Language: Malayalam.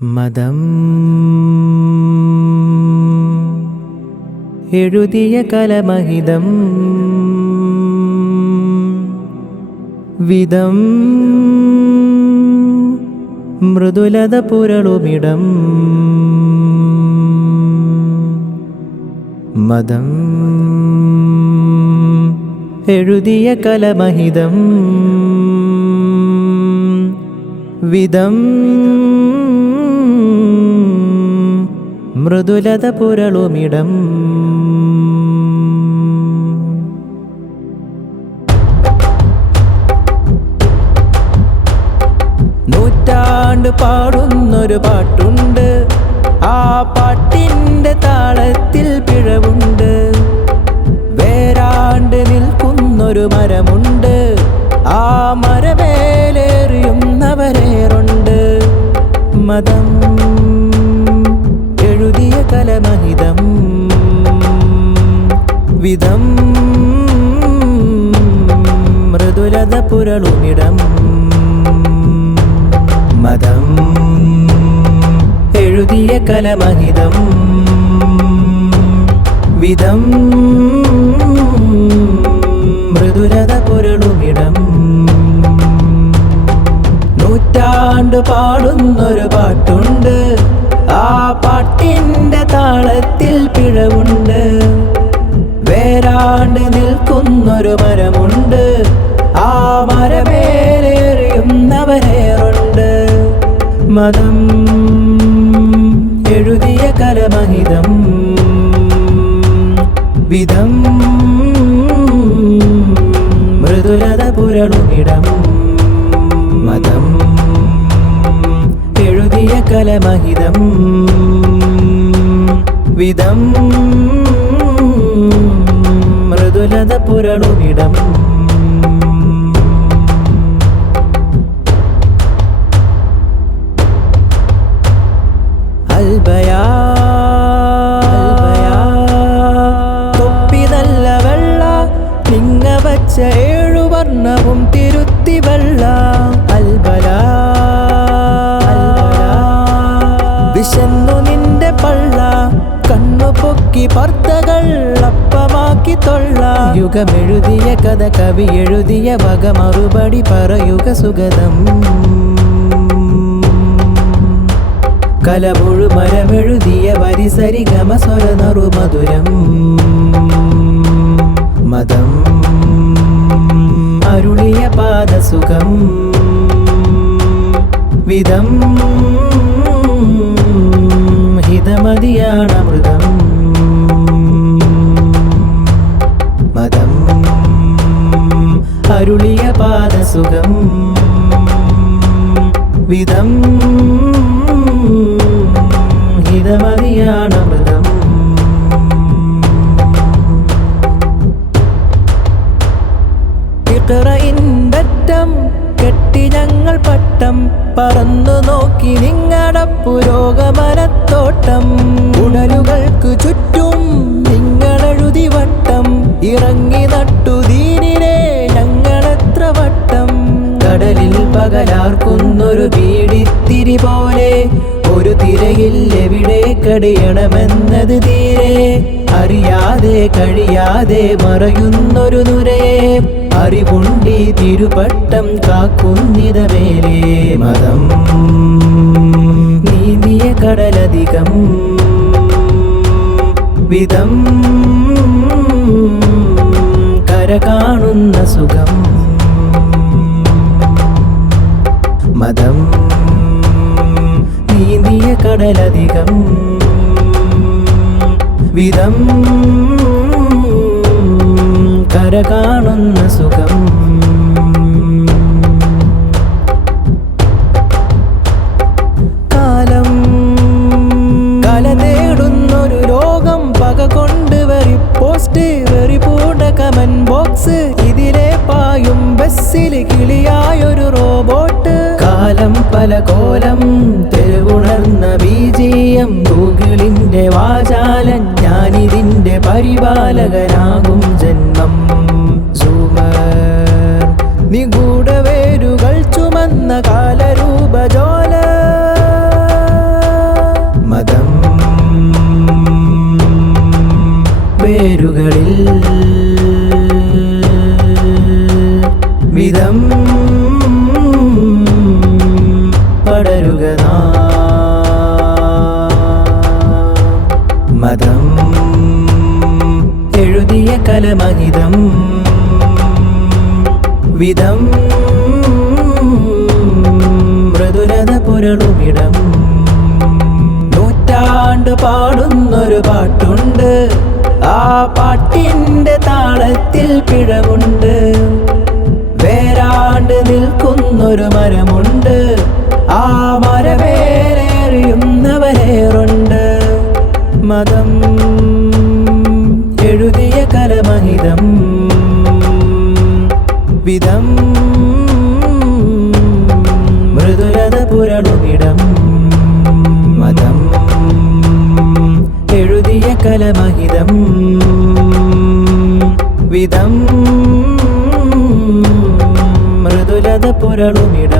മതം എഴുതിയ കലമഹിതം വിധം മൃദുലത പുരളുമിടം മതം എഴുതിയ കലമഹിതം വിധം മൃദുലത പുരളുമിടം നൂറ്റാണ്ട് പാടുന്നൊരു പാട്ടുണ്ട്, ആ പാട്ടിൻ്റെ താളത്തിൽ പിഴവുണ്ട്. വേരാണ്ട് നിൽക്കുന്നൊരു മരമുണ്ട്, ആ മരമേലേറിയുന്നവരേറുണ്ട്. മതം എഴുതിയ കലമഹിതം വിധം മൃദുലത പുരളുമിടം മതം എഴുതിയ കലമഹിതം വിധം മൃദുലത പുരളുമിടം. നൂറ്റാണ്ട് പാടുന്നൊരു പാട്ടുണ്ട്, ആ പാട്ടിൻ്റെ താളത്തിൽ പിഴവുണ്ട്. വേരാണ്ട് നിൽക്കുന്നൊരു മരമുണ്ട്, ആ മരമേലേറിയുന്നവരേറുണ്ട്. മതം എഴുതിയ കലമഹിതം വിധം മൃദുലത പുരളുമിടം മതം എഴുതിയ കലമഹിതം വിധം മൃദുലത പുരളുമിടം. അൽബയാ തൊപ്പി നല്ല വെള്ള, നിങ്ങ വച്ച 7 വർണ്ണവും തിരുത്തി വെള്ള. അൽബലാ വിശന്നു നിന്റെ പള്ള, കണ്ണു പൊക്കി പർദ്ദകൾ അപ്പമാക്കി തൊള്ള. യുഗമെഴുതിയ കഥ കവി എഴുതിയ വക മറുപടി പറയുക സുഗതം. കലമുഴു മരമെഴുതിയ വരിസരി ഗമസ്വര നറുമധുരം. മതം അരുളിയ പാദസുഖം വിധം ഹിതമതിയാണമൃതം. മതം അരുളിയ പാദസുഖം വിധം ഹിതമതിയാണമൃതം. ഇഖ്റഇൻറ്റം കെട്ടി ഞങ്ങൾ പട്ടം, പറന്നു നോക്കി നിങ്ങളുടെ പുരോഗമനത്തോട്ടം. ഉടലുകൾക്ക് ചുറ്റും നിങ്ങളെഴുതി വട്ടം, ഇറങ്ങി നട്ടു ദീനിനെ ഞങ്ങളെത്ര വട്ടം. കടലിൽ പകലാർക്കുന്നൊരു ബീഡിത്തിരി പോലെ, ഒരു തിരയിൽ എവിടെ കടിയണമെന്നത് തീരെ അറിയാതെ കഴിയാതെ മറയുന്നൊരു നുരയെ അറിവുണ്ടി തിരുപട്ടം കാക്കുന്നിത മേലേ. മതം നീന്തിയ കടലധികം വിധം കര കാണുന്ന സുഖം. മതം നീന്തിയ കടലധികം വിധം കര കാണുന്ന സുഖം. കാലം കല തേടുന്നൊരു ലോകം, പക കൊണ്ട് വെറി പോസ്റ്റ് വെറി പൂണ്ട കമന്റ് ബോക്സ്. ഇതിലെ പായും ബസ്സിൽ കിളിയായൊരു റോബോട്ട്. കാലം പല കോലം തെരുവുണർന്ന BGM, ഗൂഗിളിന്റെ വാചാലൻ ഞാനിതിന്റെ പരിപാലകനാകും ജന്മം. സൂമർ നിഗൂഢ വേരുകൾ ചുമന്ന കാലരൂപജോല. പുലരുക മതം എഴുതിയ കലമഹിതം വിധം മൃദുലത പുരളുമിടം നൂറ്റാണ്ട് പാടുന്നൊരു പാട്ടുണ്ട് ആ പാട്ടിന്റെ താളത്തിൽ പിഴവുണ്ട് വേരാണ്ട് നിൽക്കുന്നൊരു മരമുണ്ട് ആ മരവേരെറിയുന്നവരേറുണ്ട് മതം എഴുതിയ കലമഹിതം വിധം മൃദുലത പുരളുമിടം മതം എഴുതിയ കലമഹിതം വിധം മൃദുലത പുരളുമിടം